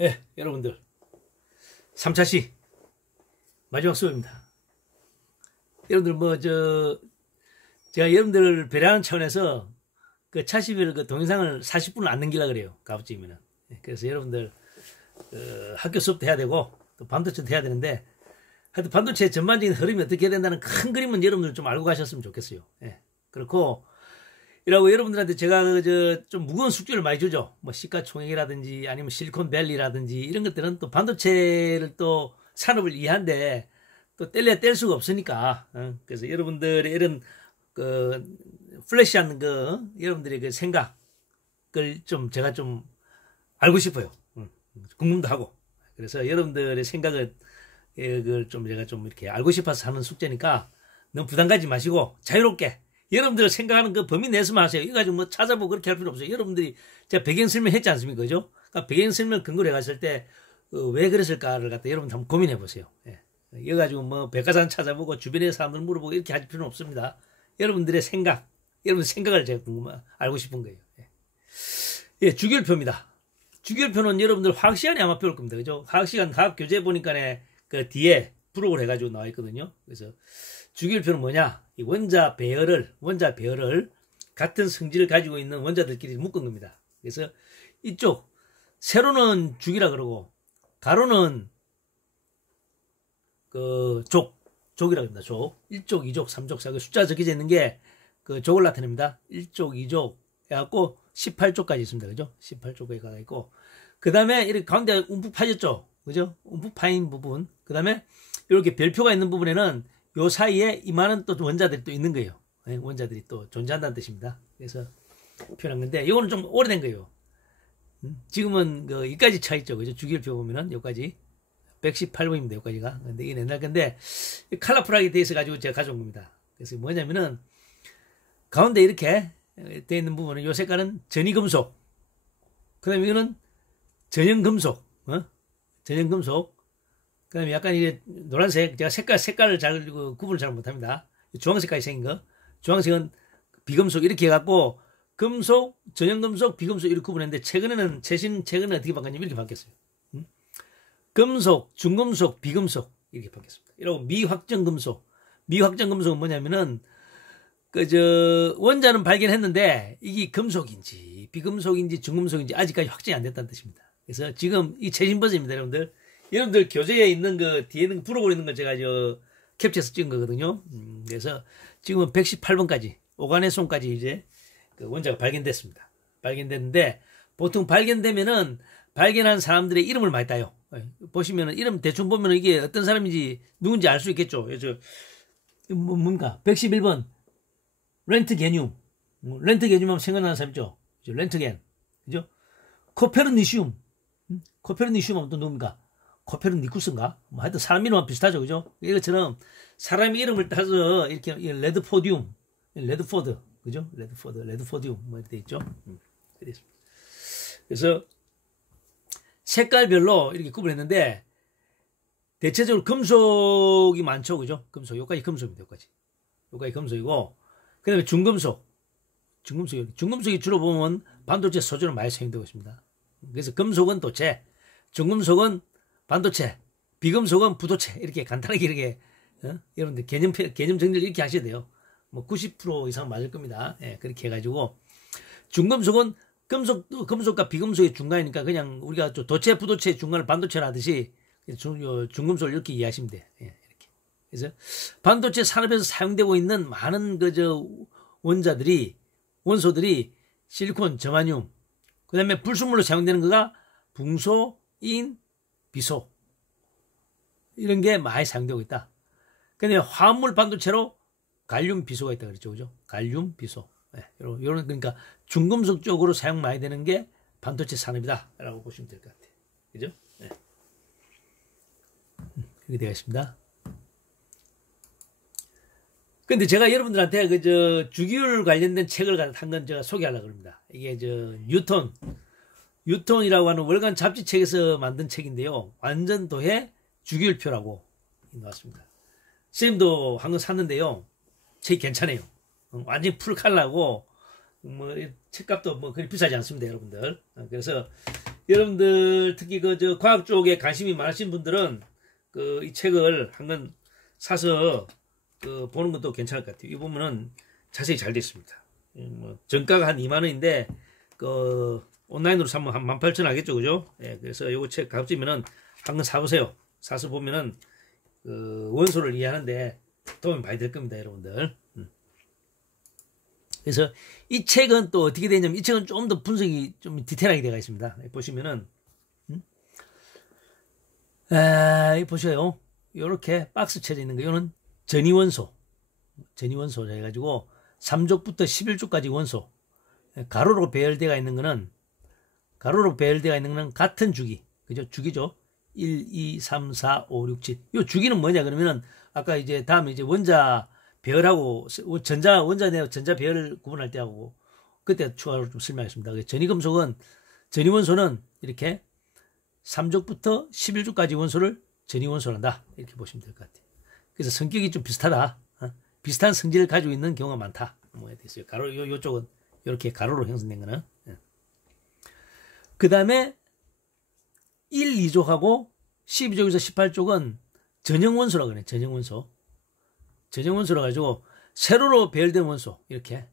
예, 여러분들 3차시 마지막 수업입니다. 여러분들 제가 여러분들을 배려하는 차원에서 그 차시별 그 동영상을 40분을 안 넘기려고 그래요. 가급적이면은. 그래서 여러분들 학교 수업도 해야 되고 또 반도체도 해야 되는데 하여튼 반도체 전반적인 흐름이 어떻게 해야 된다는 큰 그림은 여러분들 좀 알고 가셨으면 좋겠어요. 예. 그렇고 이라고 여러분들한테 제가 좀 무거운 숙제를 많이 주죠. 뭐 시가총액이라든지 아니면 실리콘밸리라든지 이런 것들은 또 반도체를 또 산업을 이해하는데 또 뗄래야 뗄 수가 없으니까. 그래서 여러분들의 이런 그 플래시한 그 여러분들의 그 생각을 좀 제가 좀 알고 싶어요. 궁금도 하고. 그래서 여러분들의 생각을 좀 제가 좀 이렇게 알고 싶어서 하는 숙제니까 너무 부담 가지 마시고 자유롭게 여러분들 생각하는 그 범위 내에서만 하세요. 이거 가지고 뭐 찾아보고 그렇게 할 필요 없어요. 여러분들이 제가 배경 설명했지 않습니까? 그죠? 그러니까 배경 설명 근거로 해갔을 때 왜 그랬을까를 갖다 여러분들 한번 고민해 보세요. 예. 이거 가지고 뭐 백과사전 찾아보고 주변의 사람들 물어보고 이렇게 할 필요는 없습니다. 여러분들의 생각, 여러분 생각을 제가 알고 싶은 거예요. 예. 예, 주기율표입니다. 주기율표는 여러분들 화학 시간에 아마 배울 겁니다. 그죠? 화학 시간 화학 교재 보니까 그 뒤에 부록을 해가지고 나와 있거든요. 그래서 주기율표는 뭐냐? 이 원자 배열을 같은 성질을 가지고 있는 원자들끼리 묶은 겁니다. 그래서 이쪽 세로는 주기라 그러고 가로는 그 족이라고 합니다. 족. 1족, 2족, 3족, 4족 숫자 적혀져 있는 게 그 족을 나타냅니다. 1족, 2족 해갖고 18쪽까지 있습니다. 그죠? 18쪽까지 가 있고 그 다음에 이렇게 가운데 움푹 파졌죠? 그죠? 움푹 파인 부분. 그 다음에 이렇게 별표가 있는 부분에는 요 사이에 이만한 또 원자들이 또 있는 거예요. 원자들이 또 존재한다는 뜻입니다. 그래서 표현한 건데 이거는 좀 오래된 거예요. 지금은 그 여기까지 차 있죠. 그죠? 주기율표 보면은 여기까지 118번입니다. 여기까지가. 근데 이게 옛날 건데 컬러풀하게 돼 있어 가지고 제가 가져온 겁니다. 그래서 뭐냐면은 가운데 이렇게 돼 있는 부분은 요 색깔은 전이금속. 그다음에 이거는 전형금속. 전형금속. 그 다음에 약간 이게 노란색, 제가 색깔을 잘, 구분을 잘 못합니다. 주황색까지 생긴 거. 주황색은 비금속 이렇게 해갖고, 금속, 전형금속, 비금속 이렇게 구분했는데, 최근에는 어떻게 바뀌었냐면 이렇게 바뀌었어요. 금속, 중금속, 비금속 이렇게 바뀌었습니다. 이러고 미확정금속. 미확정금속은 뭐냐면은, 원자는 발견했는데, 이게 금속인지, 비금속인지, 중금속인지 아직까지 확정이 안 됐다는 뜻입니다. 그래서 지금 이 최신 버전입니다, 여러분들. 여러분들 교재에 있는 그 뒤에 있는 거 부록으로 있는 거 제가 캡처해서 찍은 거거든요. 그래서 지금은 118번까지 오가네손까지 이제 그 원자가 발견됐습니다. 발견됐는데 보통 발견되면은 발견한 사람들의 이름을 많이 따요. 보시면은 이름 대충 보면은 이게 어떤 사람인지 누군지 알 수 있겠죠. 그래서 뭡니까? 111번 렌트게늄. 렌트게늄 하면 생각나는 사람 있죠. 렌트겐. 그죠? 코페르니슘. 코페르니슘 하면 또 누굽니까? 코페르니쿠스인가? 뭐 하여튼 사람 이름은 비슷하죠. 그죠? 이것처럼 사람 이름을 따서 이렇게 레드포디움, 레드포드, 그죠? 레드포디움 뭐 이렇게 돼 있죠. 그래서 색깔별로 이렇게 구분했는데 대체적으로 금속이 많죠. 그죠? 금속. 여기까지 금속입니다. 여기까지 금속이고 그 다음에 중금속이 주로 보면 반도체 소재로 많이 사용되고 있습니다. 그래서 금속은 도체, 중금속은 반도체, 비금속은 부도체 이렇게 간단하게 이렇게 여러분들 개념 정리를 이렇게 하셔야 돼요. 뭐 90% 이상 맞을 겁니다. 예, 그렇게 해가지고 중금속은 금속과 비금속의 중간이니까 그냥 우리가 도체, 부도체 중간을 반도체라 하듯이 중금속을 이렇게 이해하시면 돼. 예, 이렇게. 그래서 반도체 산업에서 사용되고 있는 많은 원소들이 실리콘, 저마늄, 그 다음에 불순물로 사용되는 거가 붕소, 인, 비소 이런 게 많이 사용되고 있다. 근데 화합물 반도체로 갈륨 비소가 있다 그랬죠. 그죠? 갈륨 비소. 네, 요런 그러니까 중금속 쪽으로 사용 많이 되는 게 반도체 산업이다라고 보시면 될 것 같아요. 그죠? 네. 그렇게 되어 있습니다. 근데 제가 여러분들한테 주기율 관련된 책을 한 건 제가 소개하려고 합니다. 이게 뉴턴이라고 하는 월간 잡지책에서 만든 책인데요. 완전도의 주기율표라고 나왔습니다. 선생님도 한 권 샀는데요. 책이 괜찮아요. 완전히 풀 칼라고 뭐 책값도 뭐 그리 비싸지 않습니다, 여러분들. 그래서 여러분들 특히 저 과학 쪽에 관심이 많으신 분들은 이 책을 한 권 사서 보는 것도 괜찮을 것 같아요. 이 보면은 자세히 잘 되어 있습니다. 뭐 정가가 한 2만 원인데 온라인으로 사면 한 18,000원 하겠죠, 그죠? 예, 그래서 요거 책 가급적이면은 한 권 사보세요. 사서 보면은 원소를 이해하는데 도움이 많이 될 겁니다, 여러분들. 그래서 이 책은 또 어떻게 되냐면 이 책은 좀 더 분석이 좀 디테일하게 되어 있습니다. 보시면은 보셔요. 요렇게 박스 쳐져 있는 거 요는 전이원소 해가지고 3족부터 11족까지 원소 가로로 배열되어 있는 거는 같은 주기, 그죠? 주기죠. 1, 2, 3, 4, 5, 6, 7. 요 주기는 뭐냐 그러면은 아까 이제 다음에 이제 원자 배열하고 전자 배열 구분할 때 하고 그때 추가로 좀 설명하겠습니다. 전이원소는 이렇게 3족부터 11족까지 원소를 전이원소란다. 이렇게 보시면 될 것 같아요. 그래서 성격이 좀 비슷하다. 비슷한 성질을 가지고 있는 경우가 많다. 뭐에 됐어요. 요쪽은 이렇게 가로로 형성된 거는. 그 다음에 1, 2족하고 12족에서 18족은 전형원소라고 그래요. 전형원소라 가지고 세로로 배열된 원소 이렇게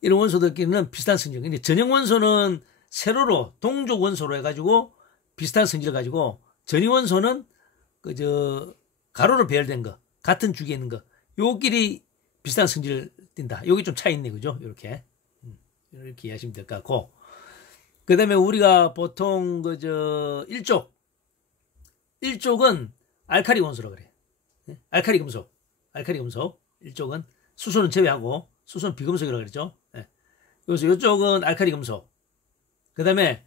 이런 원소들끼리는 비슷한 성질. 근데 전형원소는 세로로 동족 원소로 해가지고 비슷한 성질을 가지고 전이원소는 가로로 배열된 거 같은 주기에 있는 거 요끼리 비슷한 성질을 띈다. 여기 좀 차이 있네, 그죠? 이렇게 이해하시면 될 것 같고, 그 다음에 우리가 보통 일족은 알카리 원소라고 그래. 알카리 금속. 1쪽은 수소는 제외하고 수소는 비금속이라고 그랬죠. 그래서 이쪽은 알카리 금속. 그 다음에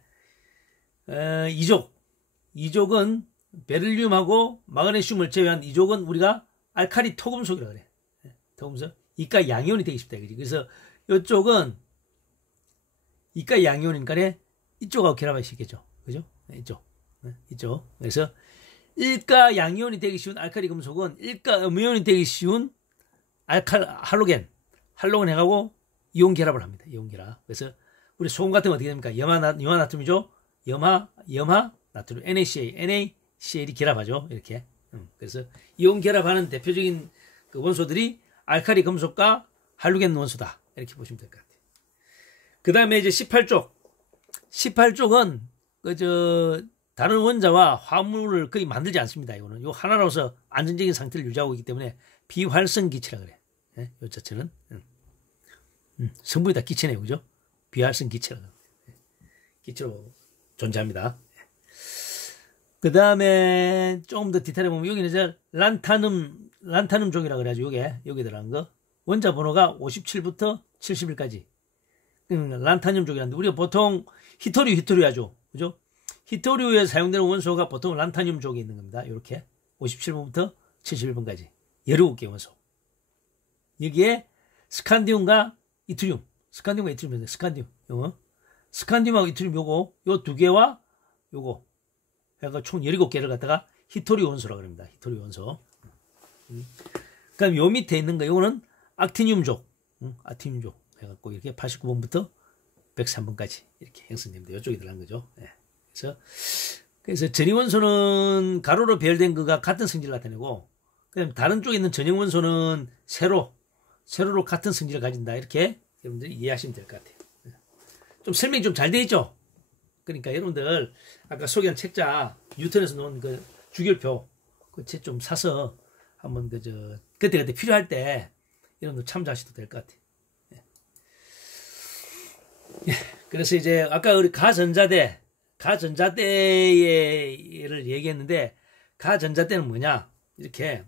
2족은 베릴륨하고 마그네슘을 제외한 2족은 우리가 알카리 토금속이라고 그래. 토금속. 이가 양이온이 되기 쉽다. 그래서 이쪽은 이가 양이온이니까 이쪽하고 결합할 수 있겠죠. 그죠? 이쪽. 그래서 일가 양이온이 되기 쉬운 알카리 금속은 일가 음이온이 되기 쉬운 할로겐 해가고 이온 결합을 합니다. 이온 결합. 그래서 우리 소금 같은 거 어떻게 됩니까? 염화 나트륨이죠. 염화 나트륨 NaCl이 결합하죠. 이렇게. 그래서 이온 결합하는 대표적인 원소들이 알카리 금속과 할로겐 원소다. 이렇게 보시면 될 것 같아요. 그 다음에 이제 18쪽은 다른 원자와 화물을 거의 만들지 않습니다. 이거는 요 하나로서 안정적인 상태를 유지하고 있기 때문에 비활성 기체라 그래. 요 자체는 성분이 다 기체네요, 그죠? 비활성 기체라 기체로 존재합니다. 그 다음에 조금 더 디테일해 보면 여기는 이제 란타눔종이라 그래가지고 여기 들어간 거 원자 번호가 57부터 71까지 란타늄종이라는데 우리가 보통 히토류 하죠, 그죠? 히토류에 사용되는 원소가 보통 란타늄종이 있는 겁니다. 이렇게 57번부터 71번까지 17개 원소. 여기에 스칸디움과 이트륨, 스칸디움하고 이트륨 요 두 개와 요거 그러니까 총 17개를 갖다가 히토류 원소라고 합니다. 히토류 원소. 그다음 요 밑에 있는 거 요거는 악티늄족 해갖고 이렇게 89번부터 103번까지 이렇게 형성됩니다. 이쪽에 들어간 거죠. 그래서 전이원소는 가로로 배열된 거가 같은 성질을 나타내고, 그다음 다른 쪽에 있는 전형원소는 세로로 같은 성질을 가진다. 이렇게 여러분들이 이해하시면 될 것 같아요. 좀 설명이 좀 잘 돼 있죠. 그러니까 여러분들 아까 소개한 책자 뉴턴에서 놓은 그 주결표 그 책 좀 사서 한번 그때 필요할 때 여러분들 참조하셔도 될 것 같아요. 그래서 이제 아까 우리 가전자대를 얘기했는데, 가전자대는 뭐냐? 이렇게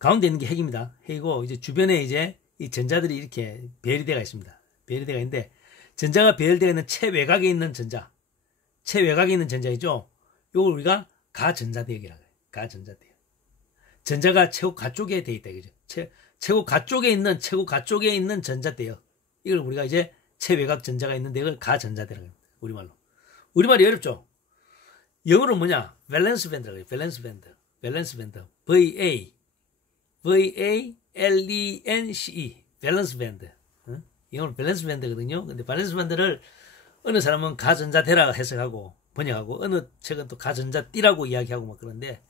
가운데 있는 게 핵입니다. 핵이고 이제 주변에 이제 이 전자들이 이렇게 배열이 되어 있습니다. 배열이 되어 있는데, 전자가 배열되어 있는 최외곽에 있는 전자이죠. 이걸 우리가 가전자대역이라고 해요. 가전자대역. 전자가 최고 가쪽에 되어 있다, 그죠? 최고 가쪽에 있는 전자대역. 이걸 우리가 이제 최외곽 전자가 있는데 이걸 가전자대라고 합니다. 우리말이 어렵죠? 영어로 뭐냐? 밸런스 밴드라고 해요. 밸런스 밴드. VALENCE. 밸런스 밴드. 영어로 밸런스 밴드거든요. 근데 밸런스 밴드를 어느 사람은 가전자대라 해석하고 번역하고 어느 책은 또 가전자띠라고 이야기하고 막 그런데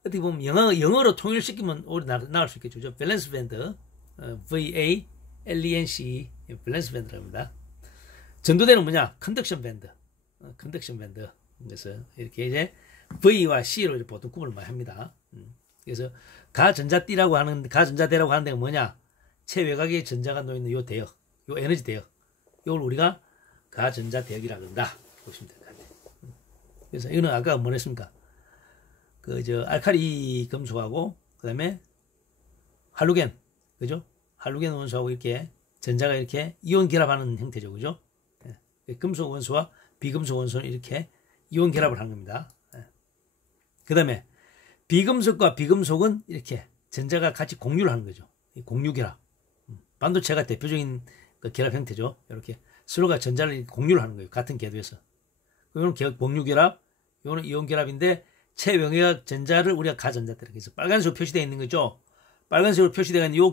어떻게 보면 영어로 통일시키면 오래 나갈 수 있겠죠. 밸런스 밴드, VALENC, 밸런스 밴드라고 합니다. 전도대는 뭐냐? 컨덕션 밴드, 컨덕션 밴드. 그래서 이렇게 이제 V와 C로 보통 구분을 많이 합니다. 그래서 가전자띠라고 하는, 가전자대라고 하는 데가 뭐냐? 최외곽에 전자가 놓여있는 요 대역, 요 에너지 대역. 이걸 우리가 가전자대역이라고 한다. 보시면 될 것 같아요. 그래서 이거는 아까 뭐 했습니까? 알칼리 금속하고, 그 다음에 할로겐, 그죠? 할로겐 원소하고 이렇게 전자가 이렇게 이온 결합하는 형태죠. 그죠? 예. 금속 원소와 비금속 원소는 이렇게 이온 결합을 하는 겁니다. 예. 그 다음에 비금속과 비금속은 이렇게 전자가 같이 공유를 하는 거죠. 공유 결합. 반도체가 대표적인 그 결합 형태죠. 이렇게 서로가 전자를 공유를 하는 거예요. 같은 궤도에서. 이거는 공유 결합, 이거는 이온 결합인데 최외곽 전자를 우리가 가전자대라. 그래서 빨간색으로 표시되어 있는 거죠. 빨간색으로 표시되어 있는 요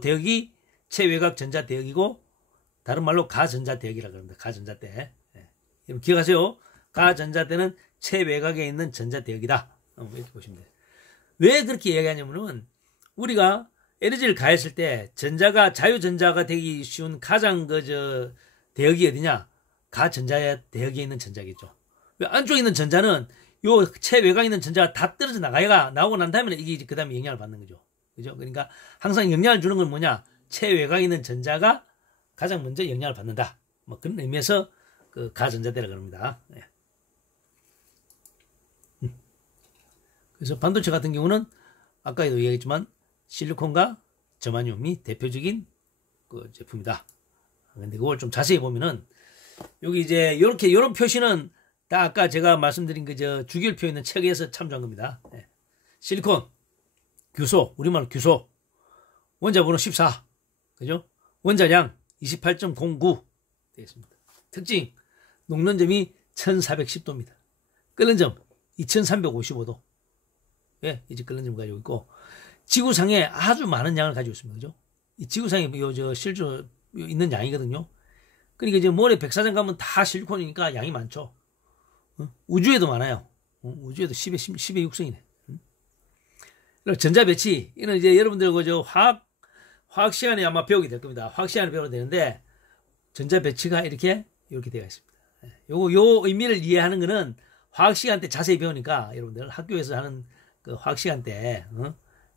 대역이 최외곽 전자 대역이고 다른 말로 가전자대역이라고 합니다. 가전자대. 예. 여러분 기억하세요. 가전자대는 최외곽에 있는 전자대역이다. 이렇게 보시면 돼요. 왜 그렇게 이야기하냐면은 우리가 에너지를 가했을 때 전자가 자유전자가 되기 쉬운 가장 대역이 어디냐? 가전자 대역에 있는 전자겠죠. 왜 안쪽에 있는 전자는 요 최외곽에 있는 전자가 다 떨어져 나오고 난 다음에 이게 그 다음에 영향을 받는 거죠. 그죠? 그러니까 항상 영향을 주는 건 뭐냐? 최외곽에 있는 전자가 가장 먼저 영향을 받는다. 뭐 그런 의미에서 그 가전자대라고 합니다. 예. 그래서 반도체 같은 경우는 아까도 얘기했지만 실리콘과 저마늄이 대표적인 그 제품이다. 근데 그걸 좀 자세히 보면은 여기 이제 이런 표시는 다 아까 제가 말씀드린 주기율표 있는 책에서 참조한 겁니다. 예. 실리콘, 규소, 우리말로 규소, 원자번호 14, 그죠? 원자량 28.09 되겠습니다. 특징, 녹는 점이 1410도입니다. 끓는 점 2355도. 예, 이제 끓는 점 가지고 있고, 지구상에 아주 많은 양을 가지고 있습니다. 그죠? 이 지구상에 실제로 있는 양이거든요. 그러니까 이제 모래 백사장 가면 다 실리콘이니까 양이 많죠. 우주에도 많아요. 우주에도 10의 6성이네. 전자 배치, 이는 이제 여러분들 화학 시간에 아마 배우게 될 겁니다. 화학 시간에 배워야 되는데, 전자 배치가 이렇게 되어 있습니다. 요 의미를 이해하는 거는 화학 시간 때 자세히 배우니까 여러분들 학교에서 하는 그 화학 시간 때,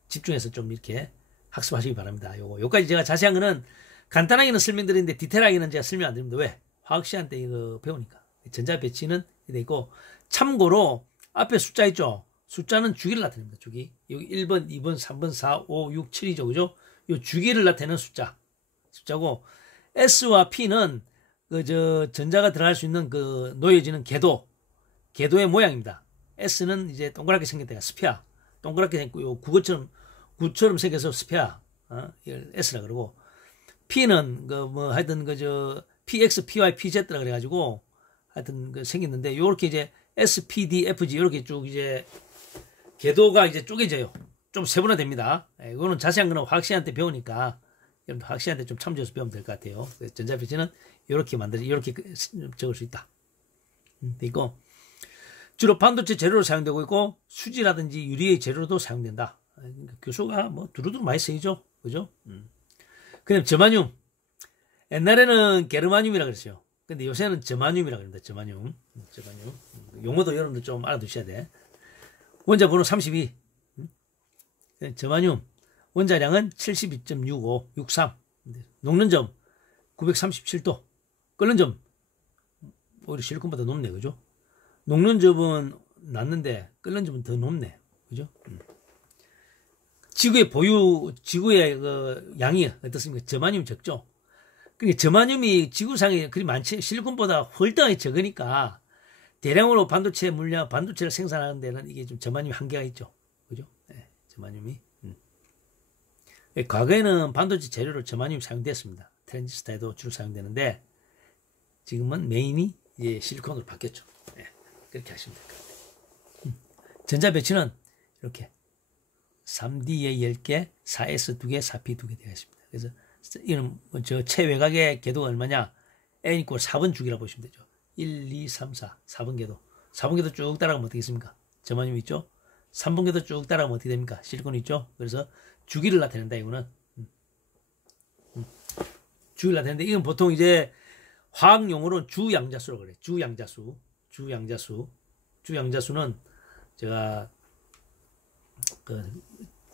집중해서 좀 이렇게 학습하시기 바랍니다. 요까지 제가 자세한 거는 간단하게는 설명드리는데 디테일하게는 제가 설명 안 드립니다. 왜? 화학 시간 때 이거 배우니까. 전자 배치는 돼 있고, 참고로 앞에 숫자 있죠? 숫자는 주기를 나타냅니다. 주기. 여기 1번, 2번, 3번, 4, 5, 6, 7이죠. 그죠? 요 주기를 나타내는 숫자고, S와 P는 전자가 들어갈 수 있는 놓여지는 궤도의 모양입니다. S는 이제 동그랗게 생겼다가 스피어. 동그랗게 생겼고, 요 구처럼 생겨서 스피어. S라 그러고, P는 하여튼 PX, PY, PZ라 그래가지고, 하여튼 생겼는데, 요렇게 이제 S, P, D, F, G, 이렇게 쭉 이제 궤도가 이제 쪼개져요. 좀 세분화됩니다. 이거는 자세한 거는 화학시간 때 배우니까, 여러분 화학시간 때 좀 참조해서 배우면 될 것 같아요. 전자배치는 이렇게 이렇게 적을 수 있다. 있고, 주로 반도체 재료로 사용되고 있고, 수지라든지 유리의 재료로도 사용된다. 교수가 두루두루 많이 쓰이죠. 그죠? 그 다음 저마늄. 옛날에는 게르마늄이라고 그랬어요. 근데 요새는 저마늄이라고 합니다. 저마늄. 용어도 여러분들 좀 알아두셔야 돼. 원자 번호 32. 저마늄. 원자량은 72.65, 63. 녹는 점 937도. 끓는 점 오히려 실리콘보다 높네. 그죠? 녹는 점은 낮는데 끓는 점은 더 높네. 그죠? 지구의 양이 어떻습니까? 저마늄이 적죠? 그러니까 저마늄이 지구상에 그리 많지, 실리콘보다 훨등하게 적으니까 대량으로 반도체를 생산하는 데는 이게 좀 저마늄 한계가 있죠. 그죠? 네, 저마늄이. 과거에는 반도체 재료로 저마늄이 사용됐습니다. 트랜지스타에도 주로 사용되는데 지금은 메인이 이제 실리콘으로 바뀌었죠. 네, 그렇게 하시면 될 것 같아요. 전자 배치는 이렇게 3D에 10개, 4S 2개, 4P 2개 되어 있습니다. 그래서 이는 저 최외곽의 궤도가 얼마냐? n 이꼴 4번 주기라고 보시면 되죠. 1, 2, 3, 4. 4번 궤도. 4번 궤도 쭉 따라가면 어떻게 있습니까? 점화점 있죠? 3번 궤도 쭉 따라가면 어떻게 됩니까? 실리콘 있죠? 그래서 주기를 나타낸다, 이거는. 주기를 나타내는데, 이건 보통 이제 화학 용어로는 주양자수라고 그래요. 주양자수. 주양자수는 제가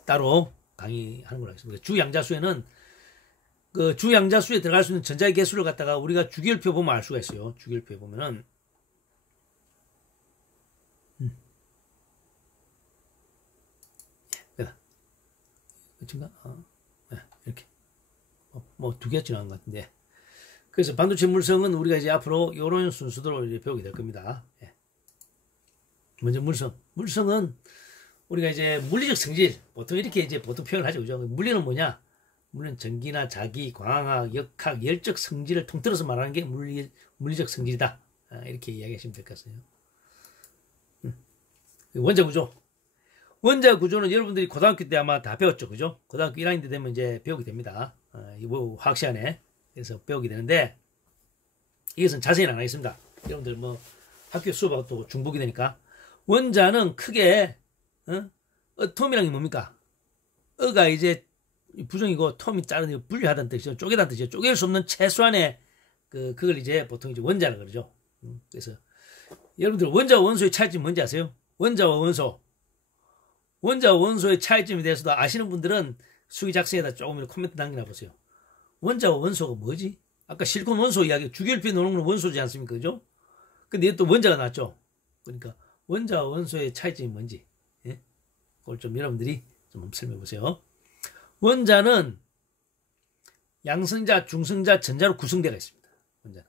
따로 강의하는 걸로 하겠습니다. 주양자수에는 그 주양자수에 들어갈 수 있는 전자의 개수를 갖다가 우리가 주기율표 보면 알 수가 있어요. 주기율표에 보면은 그친가? 이렇게 뭐 두 개 지나간 것 같은데. 그래서 반도체 물성은 우리가 이제 앞으로 이런 순서대로 이제 배우게 될 겁니다. 예. 먼저 물성은 우리가 이제 물리적 성질, 보통 이렇게 이제 보통 표현하죠. 그죠? 물리는 뭐냐? 물론 전기나 자기, 광학, 역학, 열적 성질을 통틀어서 말하는 게 물리적 성질이다. 이렇게 이야기하시면 될 것 같아요. 원자 구조. 원자 구조는 여러분들이 고등학교 때 아마 다 배웠죠. 그죠? 고등학교 1학년 때 되면 이제 배우게 됩니다. 이거 화학 시간에. 그래서 배우게 되는데, 이것은 자세히는 안 하겠습니다. 여러분들 뭐 학교 수업하고 또 중복이 되니까. 원자는 크게, 톰이란 게 뭡니까? 어가 이제 부정이고 톰이 자르는 분리하다는 뜻이죠. 쪼개다는 뜻이죠. 쪼갤 수 없는 최소한의 그걸 이제 보통 이제 원자라 그러죠. 그래서 여러분들 원자와 원소의 차이점이 뭔지 아세요? 원자와 원소의 차이점에 대해서도 아시는 분들은 수기 작성에다 조금 코멘트 남겨놔 보세요. 원자와 원소가 뭐지? 아까 실리콘 원소 이야기, 주기율표 놓는 건 원소지 않습니까? 그죠? 근데 또 원자가 나왔죠. 그러니까 원자와 원소의 차이점이 뭔지, 예? 그걸 좀 여러분들이 좀 설명해 보세요. 원자는 양성자, 중성자, 전자로 구성되어 있습니다. 원자는.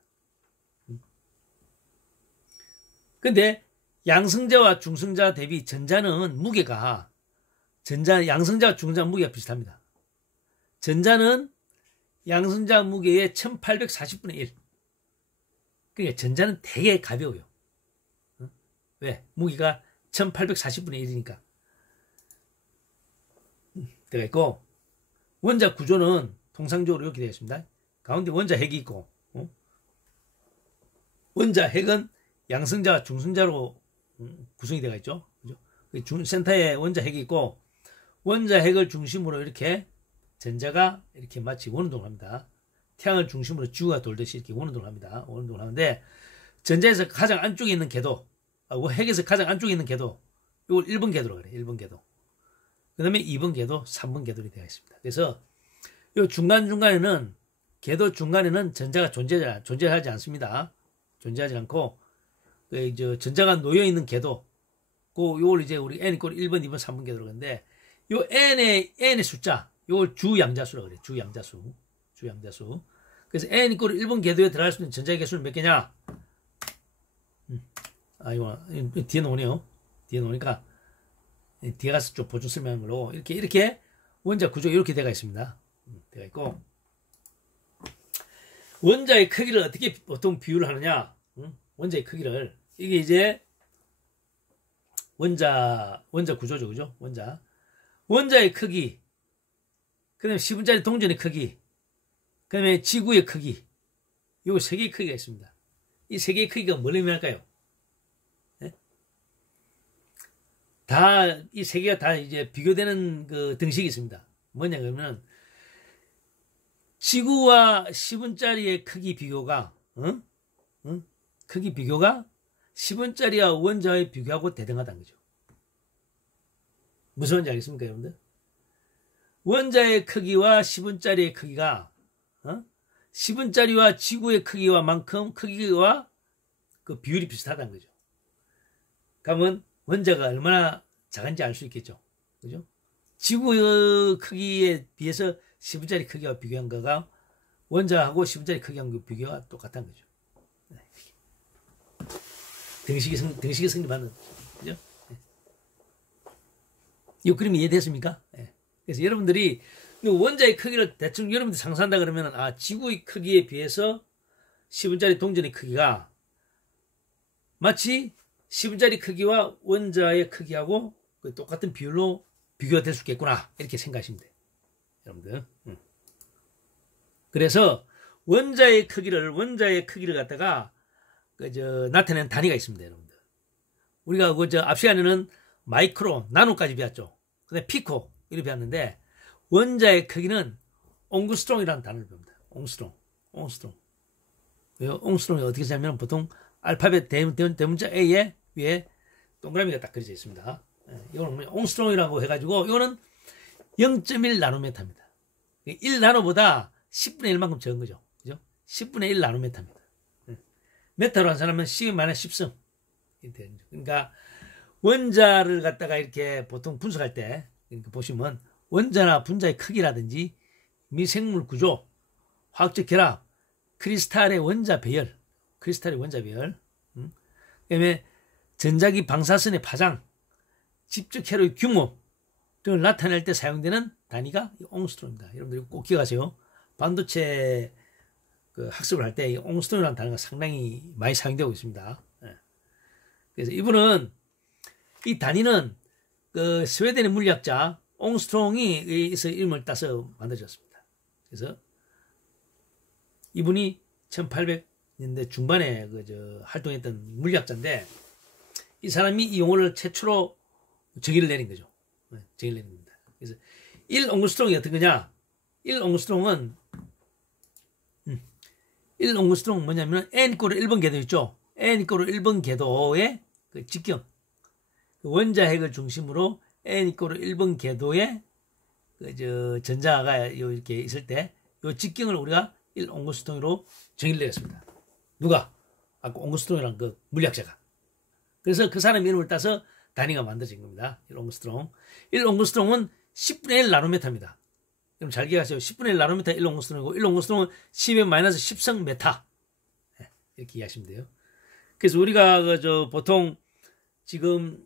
근데 양성자와 중성자 대비 전자는 무게가, 양성자와 중성자 무게가 비슷합니다. 전자는 양성자 무게의 1840분의 1. 그러니까 전자는 되게 가벼워요. 왜? 무게가 1840분의 1이니까. 되어 있고, 원자 구조는 통상적으로 이렇게 되어 있습니다. 가운데 원자 핵이 있고, 원자 핵은 양성자와 중성자로 구성이 되어 있죠. 그죠? 센터에 원자 핵이 있고, 원자 핵을 중심으로 이렇게 전자가 이렇게 마치 원운동을 합니다. 태양을 중심으로 지구가 돌듯이 이렇게 원운동을 합니다. 원운동을 하는데, 전자에서 가장 안쪽에 있는 궤도, 핵에서 가장 안쪽에 있는 궤도, 이걸 1번 궤도로 그래요. 1번 궤도. 그 다음에 2번 궤도, 3번 궤도로 되어 있습니다. 그래서 이 중간중간에는, 궤도 중간에는 전자가 존재하지 않습니다. 존재하지 않고, 전자가 놓여있는 궤도, 요걸 이제 우리 n 이꼴 1번, 2번, 3번 궤도로 하는데, 요 n의 숫자, 요걸 주양자수라고 그래요. 주양자수. 그래서 n 이꼴 1번 궤도에 들어갈 수 있는 전자의 개수는 몇 개냐? 이거 뒤에 나오네요. 뒤에 나오니까, 뒤에 가서 좀 보충 설명한 걸로, 이렇게 원자 구조 이렇게 되어 있습니다. 되어 있고, 원자의 크기를 어떻게 보통 비유를 하느냐? 원자의 크기를, 이게 이제 원자 구조죠. 그죠? 원자의 크기, 그 다음에 10분짜리 동전의 크기, 그 다음에 지구의 크기, 요 세 개의 크기가 있습니다. 이 세 개의 크기가 뭘 의미할까요? 네? 이 세 개가 다 이제 비교되는 그 등식이 있습니다. 뭐냐, 그러면, 지구와 10분짜리의 크기 비교가, 크기 비교가 10원짜리와 원자의 비교하고 대등하다는 거죠. 무슨 말인지 알겠습니까, 여러분들? 원자의 크기와 10원짜리의 크기가 10원짜리와 지구의 크기와 만큼 크기와 그 비율이 비슷하다는 거죠. 그러면 원자가 얼마나 작은지 알 수 있겠죠. 그죠? 지구의 크기에 비해서 10원짜리 크기와 비교한 거가 원자하고 10원짜리 크기와 비교가 똑같다는 거죠. 등식이 성립하는 거죠. 이 그림이 이해됐습니까? 그래서 여러분들이 원자의 크기를 대충 여러분들이 상상한다 그러면, 지구의 크기에 비해서 10원짜리 동전의 크기가 마치 10원짜리 크기와 원자의 크기하고 똑같은 비율로 비교가 될 수 있겠구나. 이렇게 생각하시면 돼요. 여러분들. 그래서 원자의 크기를 갖다가 나타내는 단위가 있습니다, 여러분들. 우리가 앞 시간에는 마이크로, 나노까지 배웠죠. 근데 피코 이렇게 배웠는데 원자의 크기는 옹스트롱이라는 단어를 배웁니다. 옹스트롱. 옹스트롱이 어떻게 되냐면 보통 알파벳 대문자 A에 위에 동그라미가 딱 그려져 있습니다. 이거는 옹스트롱이라고 해가지고 이거는 0.1 나노메타입니다. 1 나노보다 10분의 1만큼 적은 거죠. 그죠? 10분의 1 나노메타입니다. 메타로 한 사람은 10-10승. 그러니까 원자를 갖다가 이렇게 보통 분석할 때 이렇게 보시면 원자나 분자의 크기라든지 미생물 구조, 화학적 결합, 크리스탈의 원자 배열, 그다음에 전자기 방사선의 파장, 집적 회로의 규모를 나타낼 때 사용되는 단위가 옹스트롱입니다. 여러분들 꼭 기억하세요. 반도체 학습을 할 때 이 옹스트롱이라는 단어가 상당히 많이 사용되고 있습니다. 그래서 이분은 이 단위는 스웨덴의 물리학자 옹스트롱이 이름을 따서 만들어졌습니다. 그래서 이분이 1800년대 중반에 활동했던 물리학자인데 이 사람이 이 용어를 최초로 정의를 내린 거죠. 정의를 내린 겁니다. 그래서 1옹스트롱이 어떤 거냐? 1옹스트롱은 뭐냐면 N-1 1번 궤도 있죠. N-1 1번 궤도의 직경. 원자 핵을 중심으로 N-1 1번 궤도에 전자가 이렇게 있을 때 이 직경을 우리가 1옹스트롱으로 정의를 내렸습니다. 누가? 아까 옹스트롱이라는 물리학자가. 그래서 그 사람 이름을 따서 단위가 만들어진 겁니다. 1옹스트롱. 1옹스트롱은 10분의 1 나노메타입니다. 그럼 잘 기억하세요. 10분의 1 나노메타 1옹스트롱이고 1옹스트롱은 10의-10성 메타. 이렇게 이해하시면 돼요. 그래서 우리가 보통 지금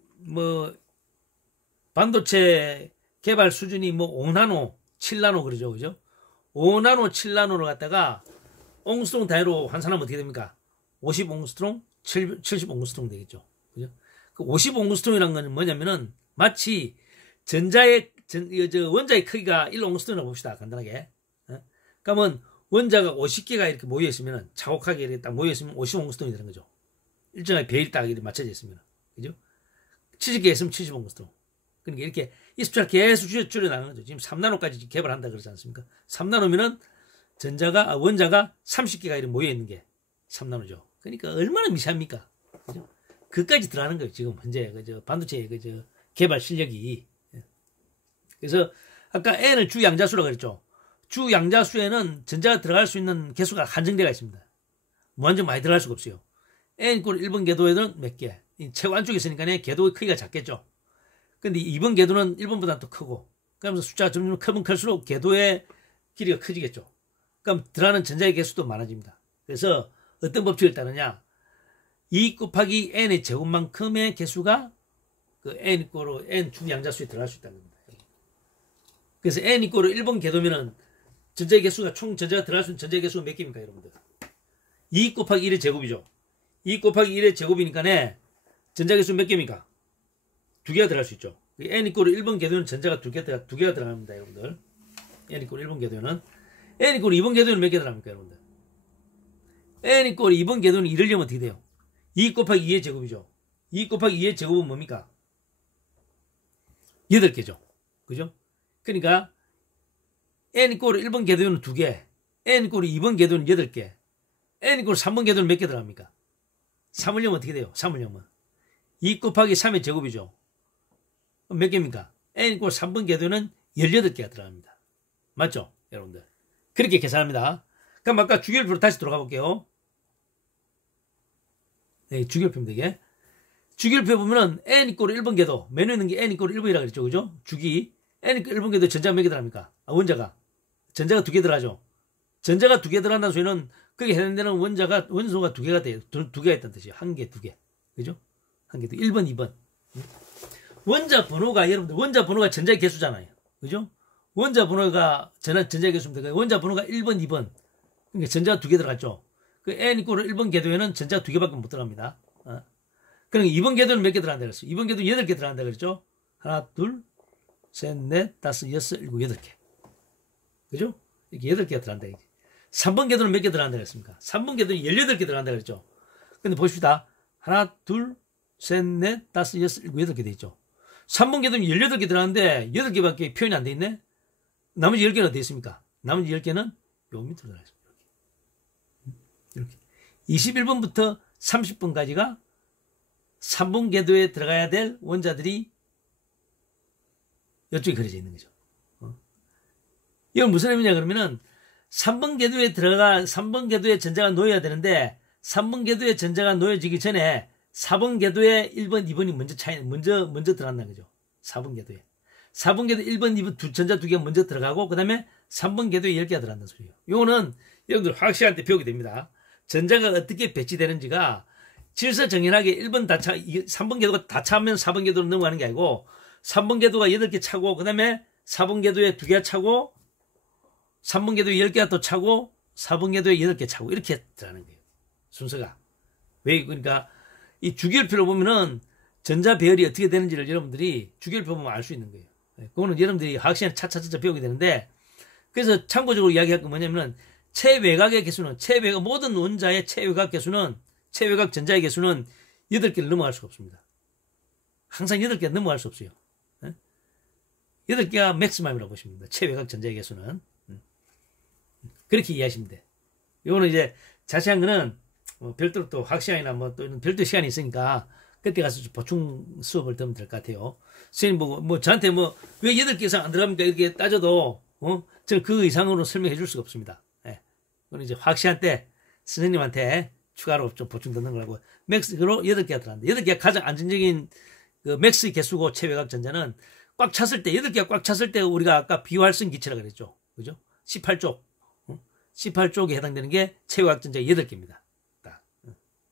반도체 개발 수준이 5나노, 7나노 그러죠. 그죠? 5나노, 7나노를 갖다가 옹스트롱 단위로 환산하면 어떻게 됩니까? 50옹스트롱, 70옹스트롱 되겠죠. 그죠? 그 50옹스트롱이라는 건 뭐냐면은 마치 원자의 크기가 1옹스트롱이라고 봅시다. 간단하게. 그러면 원자가 50개가 이렇게 모여있으면 차곡하게 이렇게 딱 모여있으면 50옹스트롱이 되는 거죠. 일정하게 배율이 딱 이렇게 맞춰져 있으면. 그죠? 70개 있으면 70옹스트롱. 그러니까 이렇게 이 숫자를 계속 줄여나가는 거죠. 지금 3나노까지 개발한다 그러지 않습니까? 3나노면은 원자가 30개가 이렇게 모여있는 게 3나노죠. 그러니까 얼마나 미세합니까? 그죠? 그까지 들어가는 거예요. 지금 현재 반도체 개발 실력이. 그래서 아까 N을 주양자수라고 그랬죠. 주양자수에는 전자가 들어갈 수 있는 개수가 한정되어 있습니다. 완전 많이 들어갈 수가 없어요. N 꼴 1번 궤도에는 몇 개? 최고 안쪽에 있으니까 궤도의 크기가 작겠죠. 근데 2번 궤도는 1번보다 또 크고, 그러면서 숫자가 점점 크면 클수록 궤도의 길이가 커지겠죠. 그럼 들어가는 전자의 개수도 많아집니다. 그래서 어떤 법칙을 따르냐? 2 곱하기 n의 제곱만큼의 개수가 n 이꼬로 n 주양자수에 들어갈 수 있다는 겁니다. 그래서 n 이꼬로 1번 궤도면은 전자의 개수가 총 전자가 들어갈 수 있는 전자의 개수가 몇 개입니까, 여러분들? 2 곱하기 1의 제곱이죠. 2 곱하기 1의 제곱이니까 전자 개수 몇 개입니까? 2개가 들어갈 수 있죠. n 이꼬로 1번 궤도는 전자가 2개가 들어갑니다, 여러분들. n 이꼬로 1번 궤도는 n 이꼬로 2번 궤도는 몇 개 들어갑니까, 여러분들? n 이꼬로 2번 궤도는 2를 넣으면 어떻게 돼요? 2 곱하기 2의 제곱이죠. 2 곱하기 2의 제곱은 뭡니까? 8개죠. 그죠? 그러니까 n 이꼬로 1번 궤도는 2개, n 이꼬로 2번 궤도는 8개, n 이꼬로 3번 궤도는 몇 개 들어갑니까? 3을 넣으면 어떻게 돼요? 3을 넣으면 2 곱하기 3의 제곱이죠. 몇 개입니까? n 이꼬로 3번 궤도는 18개가 들어갑니다. 맞죠? 여러분들. 그렇게 계산합니다. 그럼 아까 주기율표로 다시 돌아가 볼게요. 네, 주기율표면 되게. 주기율표 보면은 n 이꼬로 1번 궤도, 메뉴에 있는 게 n 이꼬로 1번이라고 그랬죠. 그죠? 주기. n 이꼬로 1번 궤도 전자가 몇 개 들어갑니까? 원자가. 전자가 2개 들어가죠. 전자가 2개 들어간다는 소리는 그게 해당되는 원소가 2개가 돼요. 2개가 있다는 뜻이에요. 1개, 2개. 그죠? 1개, 1번, 2번. 원자 번호가, 여러분들, 원자 번호가 전자의 개수잖아요. 그죠? 원자 번호가 전자의 개수입니다. 원자 번호가 1번, 2번. 그러니까 전자가 2개 들어갔죠. 그 n 이꼬로 1번 궤도에는 전자가 2개밖에 못 들어갑니다. 그러니까 2번 궤도는 몇 개 들어간다 그랬어요? 2번 궤도는 8개 들어간다 그랬죠? 하나, 둘, 셋, 넷, 다섯, 여섯, 일곱, 8개. 그죠? 이렇게 8개가 들어간다. 3번 궤도는 몇 개 들어간다 그랬습니까? 3번 궤도는 18개 들어간다 그랬죠. 근데 보십시다. 하나, 둘, 셋, 넷, 다섯, 여섯, 일곱, 8개 돼 있죠. 3번 궤도는 18개 들어가는데 8개밖에 표현이 안 돼 있네? 나머지 10개는 어디 있습니까? 나머지 10개는 요 밑으로 들어가 있습니다. 이렇게. 21번부터 30번까지가 3번 궤도에 들어가야 될 원자들이 이쪽에 그려져 있는 거죠. 이건 무슨 의미냐 그러면은 3번 궤도에 전자가 놓여야 되는데 3번 궤도에 전자가 놓여지기 전에 4번 궤도에 1번, 2번이 먼저 들어간다는 거죠. 4번 궤도에. 4번 궤도 1번, 2번 전자 2개가 먼저 들어가고 그 다음에 3번 궤도에 10개가 들어간다는 소리예요. 요거는 여러분들 화학시간 때 배우게 됩니다. 전자가 어떻게 배치되는지가 질서정연하게 3번 궤도가 다 차면 4번 궤도로 넘어가는 게 아니고 3번 궤도가 8개 차고 그 다음에 4번 궤도에 2개가 차고 3번 궤도에 10개가 또 차고 4번 궤도에 8개 차고 이렇게 들어가는 거예요. 순서가. 왜 그러니까 이 주기율표를 보면은 전자 배열이 어떻게 되는지를 여러분들이 주기율표 보면 알 수 있는 거예요. 그거는 여러분들이 화학시간에 차차차차 배우게 되는데 그래서 참고적으로 이야기할 건 뭐냐면은 체외곽의 개수는 모든 원자의 체외곽 개수는 체외곽 전자의 개수는 8개를 넘어갈 수가 없습니다. 항상 8개 넘어갈 수 없어요. 8개가 맥시멈이라고 보시면 됩니다. 체외곽 전자의 개수는. 그렇게 이해하시면 돼. 요거는 이제 자세한 거는 별도로 또 화학시간이나 또 별도 시간이 있으니까 그때 가서 보충 수업을 들으면 될 것 같아요. 선생님 저한테 왜 8개 이상 안 들어갑니까? 이렇게 따져도, 저는 그 이상으로 설명해 줄 수가 없습니다. 예. 그건 이제 화학시간 때 선생님한테 추가로 좀 보충 듣는 거라고. 맥스로 8개가 들어간다. 8개가 가장 안정적인 그 맥스의 개수고 체외곽 전자는 꽉 찼을 때, 8개가 꽉 찼을 때 우리가 아까 비활성 기체라고 그랬죠. 그죠? 18쪽. 18쪽에 해당되는 게 체외곽 전자가 8개입니다. 딱.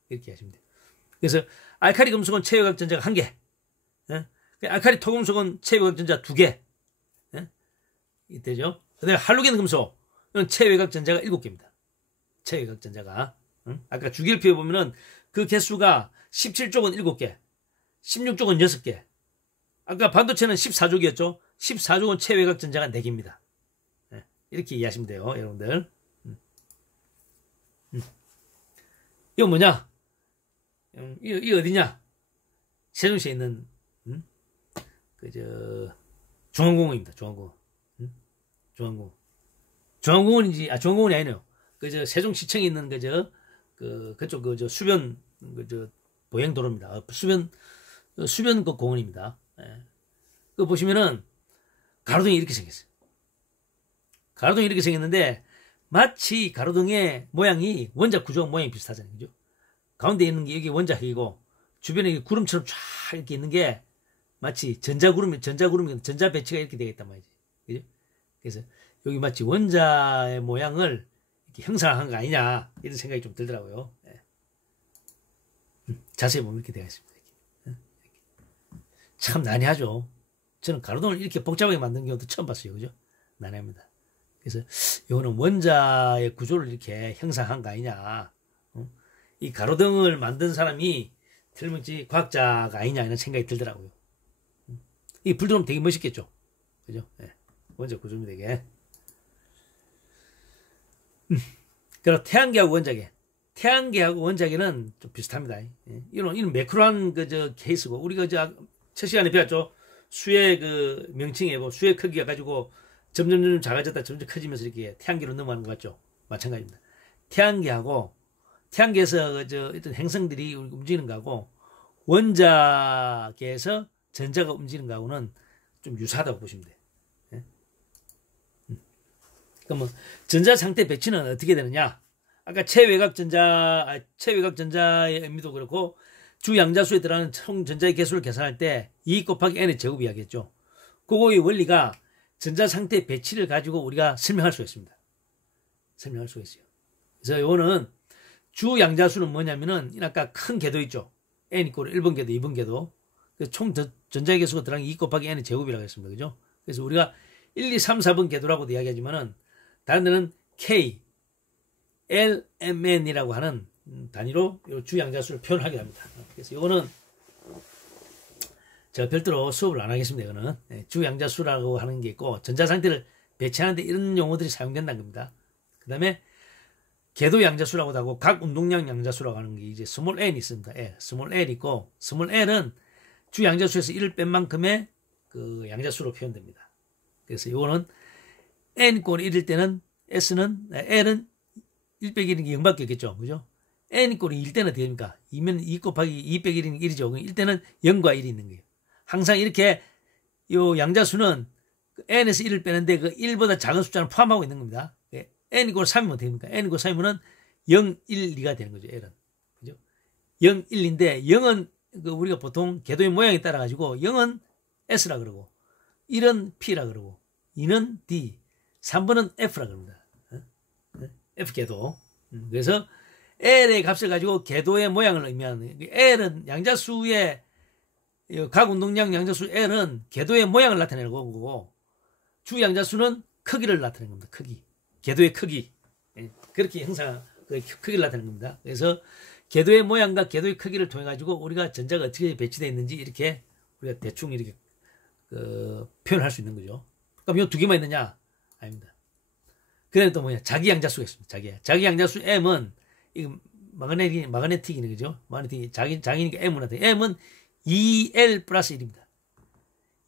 이렇게 하시면 돼요. 그래서 알칼리 금속은 체외곽 전자가 1개. 알칼리 토금속은 체외곽 전자 2개. 이때죠. 그다음에 할로겐 금속은 체외곽 전자가 7개입니다. 체외곽 전자가. 아까 주기율표에 보면은 그 개수가 17쪽은 7개, 16쪽은 6개. 아까 반도체는 14족이었죠. 14족은 체외곽 전자가 4개입니다. 이렇게 이해하시면 돼요, 여러분들. 이거 뭐냐? 이거 어디냐? 세종시에 있는 중앙공원입니다. 중앙공원. 중앙공원. 중앙공원이 아니네요. 세종시청에 있는 그쪽 수변 보행도로입니다. 수변 그 공원입니다. 예. 그 보시면은 가로등이 이렇게 생겼어요. 가로등이 이렇게 생겼는데 마치 가로등의 모양이 원자 구조 모양이 비슷하잖아요. 그죠? 가운데 있는 게 여기 원자핵이고 주변에 구름처럼 쫙 이렇게 있는 게 마치 전자 배치가 이렇게 되겠단 말이지. 그죠? 그래서 여기 마치 원자의 모양을 이렇게 형상한 거 아니냐 이런 생각이 좀 들더라고요. 예. 자세히 보면 이렇게 되어 있습니다. 이렇게. 참 난해하죠. 저는 가로등을 이렇게 복잡하게 만든 경우도 처음 봤어요. 그죠? 난해합니다. 그래서 이거는 원자의 구조를 이렇게 형상한 거 아니냐. 이 가로등을 만든 사람이 틀림없이 과학자가 아니냐 이런 생각이 들더라고요. 이 불 들어오면 되게 멋있겠죠. 그죠? 네. 원자 구조입니다, 되게. 그리고 태양계하고 원자계. 태양계하고 원자계는 좀 비슷합니다. 이런 매크로한 케이스고, 우리가 첫 시간에 배웠죠. 수의 명칭에 수의 크기가 가지고 점점 작아졌다 점점 커지면서 이렇게 태양계로 넘어가는 것 같죠. 마찬가지입니다. 태양계에서 어떤 행성들이 움직이는 거하고 원자계에서 전자가 움직이는 거하고는 좀 유사하다고 보시면 돼요. 그러면 전자 상태 배치는 어떻게 되느냐? 아까 체외곽 전자의 의미도 그렇고 주 양자수에 들어가는 총 전자의 개수를 계산할 때 2 곱하기 n의 제곱 이야기했죠. 그거의 원리가 전자 상태 배치를 가지고 우리가 설명할 수가 있습니다. 설명할 수가 있어요. 그래서 이거는 주 양자수는 뭐냐면은 아까 큰 궤도 있죠. n = 1번 궤도, 2번 궤도. 총 전자의 개수가 들어가는 2 곱하기 n의 제곱이라고 했습니다. 그죠? 그래서 우리가 1, 2, 3, 4번 궤도라고도 이야기하지만은 다른 데는 K, L, M, N이라고 하는 단위로 주 양자수를 표현하게 합니다. 그래서 이거는 제가 별도로 수업을 안 하겠습니다. 이거는 주 양자수라고 하는 게 있고 전자 상태를 배치하는데 이런 용어들이 사용된다는 겁니다. 그 다음에 궤도 양자수라고도 하고 각 운동량 양자수라고 하는 게 이제 스몰 n이 있습니다. 스몰 l 있고 스몰 l은 주 양자수에서 1을 뺀 만큼의 그 양자수로 표현됩니다. 그래서 이거는 n 꼴 1일 때는 l은 1 빼기 1인 게 0밖에 없겠죠. 그죠? n 꼴이 1 때는 어떻게 됩니까? 2면 2 곱하기 2 빼기 1인 게 1이죠. 1 때는 0과 1이 있는 거예요. 항상 이렇게 요 양자수는 n에서 1을 빼는데 그 1보다 작은 숫자는 포함하고 있는 겁니다. n 이꼴 3이면 어떻게 됩니까? n 이꼴 3이면 0, 1, 2가 되는 거죠. l은. 그죠? 0, 1인데 0은 그 우리가 보통 궤도의 모양에 따라 가지고 0은 s라 그러고 1은 p라 그러고 2는 d, 3번은 f라 그럽니다. f 궤도. 그래서 l의 값을 가지고 궤도의 모양을 의미하는 l은 양자수의 각 운동량 양자수 l은 궤도의 모양을 나타내는 거고 주 양자수는 크기를 나타내는 겁니다. 크기. 궤도의 크기. 그렇게 형상 그 크기를 나타내는 겁니다. 그래서 궤도의 모양과 궤도의 크기를 통해 가지고 우리가 전자가 어떻게 배치되어 있는지 이렇게 우리가 대충 이렇게 표현할 수 있는 거죠. 그럼 이 두 개만 있느냐? 아닙니다. 그다음에 또 뭐냐? 자기 양자수가 있습니다. 자기 양자수 m은 이거 마그네틱이네 그죠? 마그네틱 자기니까 m은 나타나. m은 2l 플러스 1입니다.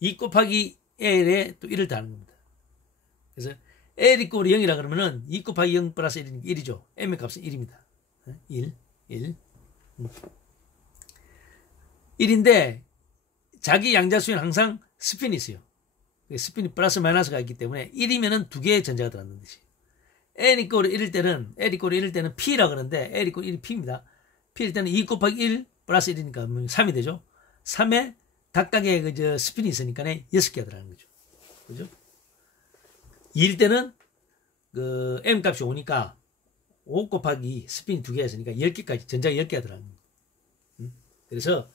2 곱하기 l에 또 1을 더하는 겁니다. 그래서 l 이꼴 0이라 그러면은 2 곱하기 0 플러스 1은 1이죠. m의 값은 1입니다. 1. 1인데 자기 양자수에는 항상 스핀이 있어요. 스핀이 플러스 마이너스가 있기 때문에 1이면은 두 개의 전자가 들어간다는 뜻이에요. l 이꼴 1일 때는 p라 그러는데 l 이꼴 1이 p입니다. p일 때는 2 곱하기 1 플러스 1이니까 3이 되죠. 3에 각각의 그 스핀이 있으니까 6개가 들어가는 거죠. 그죠? 2일 때는 그 m 값이 5니까 5 곱하기 스핀이 2개가 있으니까 10개까지 전자가 10개가 들어가는 거예요. 그래서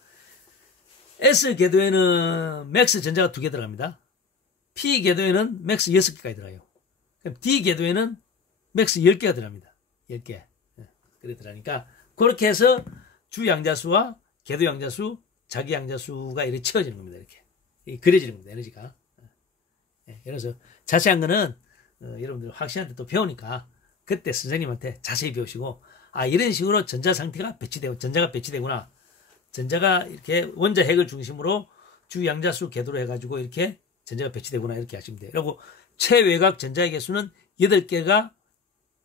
S 궤도에는 맥스 전자가 2개 들어갑니다. P 궤도에는 맥스 6개까지 들어가요. 그럼 D 궤도에는 맥스 10개가 들어갑니다. 10개. 그래 들어가니까 그렇게 해서 주 양자수와 궤도 양자수, 자기 양자수가 이렇게 채워지는 겁니다. 이렇게 그려지는 겁니다. 에너지가. 그래서 자세한 거는 여러분들 학생한테 또 배우니까 그때 선생님한테 자세히 배우시고 이런 식으로 전자 상태가 배치되고 전자가 배치되구나. 전자가 이렇게 원자 핵을 중심으로 주 양자수 궤도로 해가지고 이렇게 전자가 배치되구나 이렇게 하시면 돼요. 그리고 최외곽 전자의 개수는 8개가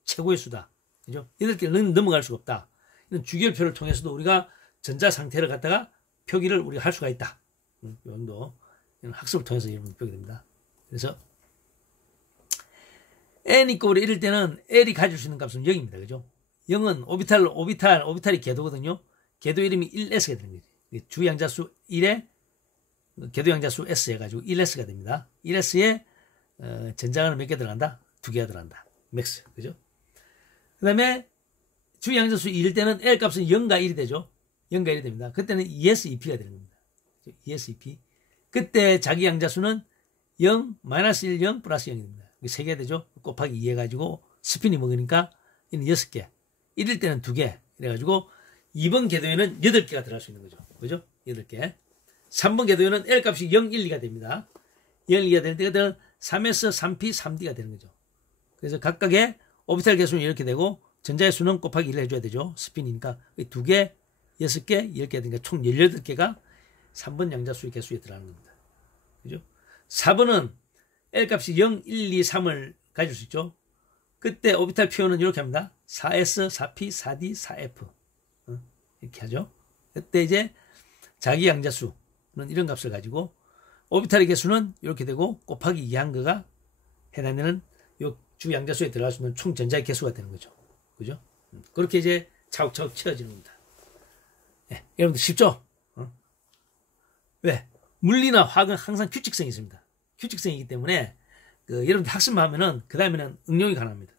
최고의 수다. 그죠? 8개를 넘어갈 수가 없다. 이런 주기율표를 통해서도 우리가 전자 상태를 갖다가 표기를 우리가 할 수가 있다. 이 정도 학습을 통해서 여러분 배우게 됩니다. 그래서 n 이꼴 1일 때는 l이 가질 수 있는 값은 0입니다. 그죠? 0은 오비탈이 궤도거든요. 궤도 이름이 1s가 되는 거죠. 주 양자수 1에 궤도 양자수 s 해가지고 1s가 됩니다. 1s에 전자가 몇 개 들어간다? 2개가 들어간다. 맥스. 그죠? 그 다음에 주 양자수 2일 때는 L 값은 0과 1이 되죠. 0과 1이 됩니다. 그때는 ES2P가 되는 겁니다. ES2P. 그때 자기 양자수는 0, 마이너스 1, 0, 플러스 0이 됩니다. 3개 되죠. 곱하기 2 해가지고 스핀이 먹으니까 이는 6개. 1일 때는 2개. 이래가지고 2번 궤도에는 8개가 들어갈 수 있는 거죠. 그죠? 8개. 3번 궤도에는 L 값이 0, 1, 2가 됩니다. 0, 2가 될 때가 3S, 3P, 3D가 되는 거죠. 그래서 각각의 오비탈 개수는 이렇게 되고 전자의 수는 곱하기 1을 해줘야 되죠. 스핀이니까 2개, 6개, 10개 되니까 총 18개가 3번 양자수의 개수에 들어가는 겁니다. 그죠? 4번은 L 값이 0, 1, 2, 3을 가질 수 있죠. 그때 오비탈 표현은 이렇게 합니다. 4S, 4P, 4D, 4F. 이렇게 하죠. 그때 이제 자기 양자수는 이런 값을 가지고 오비탈의 개수는 이렇게 되고 곱하기 2한 거가 해당되는 요 주 양자수에 들어갈 수 있는 총 전자의 개수가 되는 거죠. 그죠? 그렇게 이제 차곡차곡 채워지는 겁니다. 네, 여러분들 쉽죠? 왜? 물리나 화학은 항상 규칙성이 있습니다. 규칙성이기 때문에 여러분들 학습만 하면은 그 다음에는 응용이 가능합니다.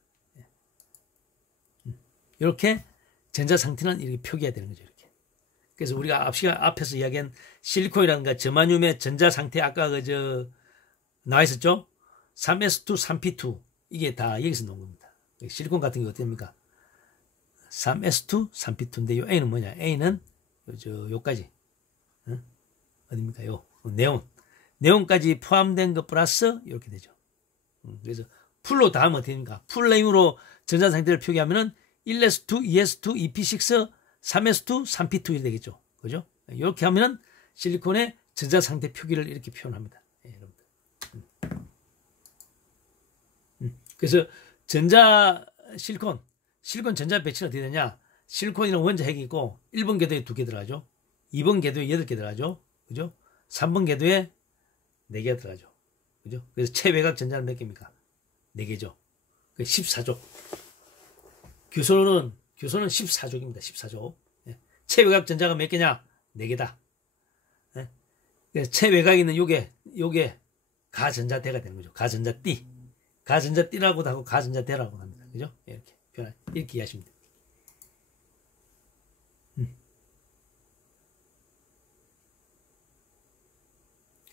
이렇게 전자 상태는 이렇게 표기해야 되는 거죠. 이렇게. 그래서 우리가 앞에서 이야기한 실리콘이라든가 저마늄의 전자 상태 아까 나와 있었죠? 3s2, 3p2 이게 다 여기서 나온 겁니다. 실리콘 같은 게 어떻습니까? 3s2, 3p2인데 요 A는 뭐냐? A는 요까지 어딥니까? 요 네온까지 포함된 것 플러스 이렇게 되죠. 그래서 풀로 다 하면 어떻게 됩니까? 풀 네임으로 전자 상태를 표기하면은 1s2, 2s2, EP6, 3s2, 3p2 이렇게 되겠죠. 그죠? 이렇게 하면은 실리콘의 전자 상태 표기를 이렇게 표현합니다. 예, 여러분들. 그래서 실리콘 전자 배치는 어떻게 되냐? 실리콘이라는 원자 핵이 있고 1번 궤도에 2개 들어가죠. 2번 궤도에 8개 들어가죠. 그죠? 3번 궤도에 4개가 들어가죠. 그죠? 그래서 체외곽 전자는 몇 개입니까? 4개죠. 14족. 규소는 14족입니다. 14족. 예. 체외곽 전자가 몇 개냐? 4개다. 예. 그래서 체외곽에 있는 요게 가전자대가 되는 거죠. 가전자띠. 가전자띠라고도 하고 가전자대라고 합니다. 그죠? 이렇게 이해하시면 됩니다.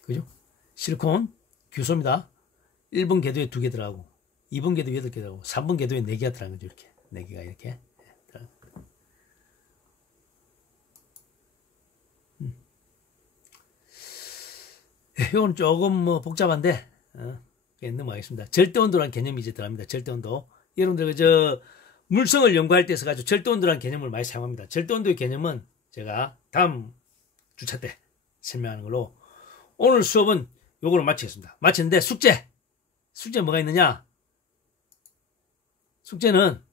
그죠? 실리콘 규소입니다. 1번 궤도에 2개 들어가고 2번 궤도에 8개 들어가고 3번 궤도에 4개가 들어간 거죠. 이렇게 4개가 이렇게 이건 조금 뭐 복잡한데 넘어가겠습니다. 절대온도라는 개념이 이제 들어갑니다. 절대온도. 여러분들 물성을 연구할 때 써가지고 절대온도라는 개념을 많이 사용합니다. 절대온도의 개념은 제가 다음 주차 때 설명하는 걸로 오늘 수업은 요거로 마치겠습니다. 마치는데 숙제 뭐가 있느냐? 숙제는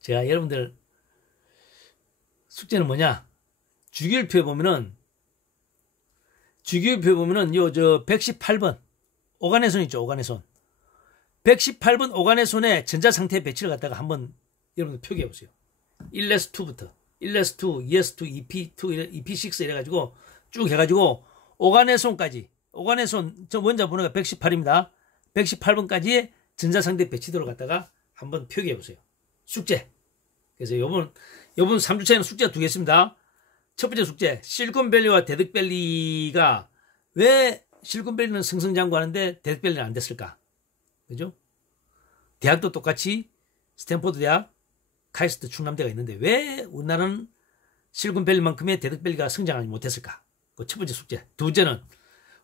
제가 여러분들 숙제는 뭐냐? 주기율표에 보면은 요 118번 오간의 손 있죠. 오간의 손. 118번 오간의 손에 전자 상태 배치를 갖다가 한번 여러분들 표기해 보세요. 1s2부터 1s2, 2s2, EP2, EP6 이래가지고 쭉 해가지고 오간의 손까지 저 원자 번호가 118입니다. 118번까지의 전자 상태 배치도를 갖다가 한번 표기해 보세요. 숙제. 그래서 요번 3주차에는 숙제가 2개 있습니다. 첫 번째 숙제, 실리콘밸리와 데득밸리가 왜 실리콘밸리는 승승장구하는데 데득밸리는 안 됐을까? 그죠? 대학도 똑같이 스탠포드 대학, 카이스트 충남대가 있는데 왜 우리나라는 실리콘밸리만큼의 데득밸리가 성장하지 못했을까? 그 첫 번째 숙제. 두 번째는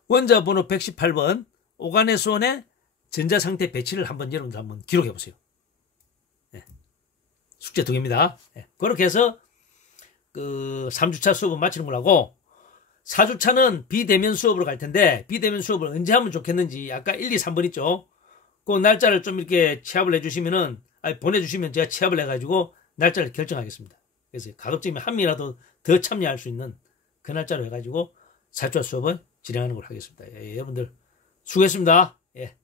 원자 번호 118번 오간의 수원의 전자상태 배치를 여러분들 한번 기록해 보세요. 네. 숙제 2개입니다. 네. 그렇게 해서 3주차 수업은 마치는 걸로 하고 4주차는 비대면 수업으로 갈 텐데 비대면 수업을 언제 하면 좋겠는지 아까 1, 2, 3번 있죠. 그 날짜를 좀 이렇게 취합을 해주시면은 보내주시면 제가 취합을 해가지고 날짜를 결정하겠습니다. 그래서 가급적이면 한 명이라도 더 참여할 수 있는 그 날짜로 해가지고 4주차 수업을 진행하는 걸로 하겠습니다. 예, 여러분들 수고했습니다. 예.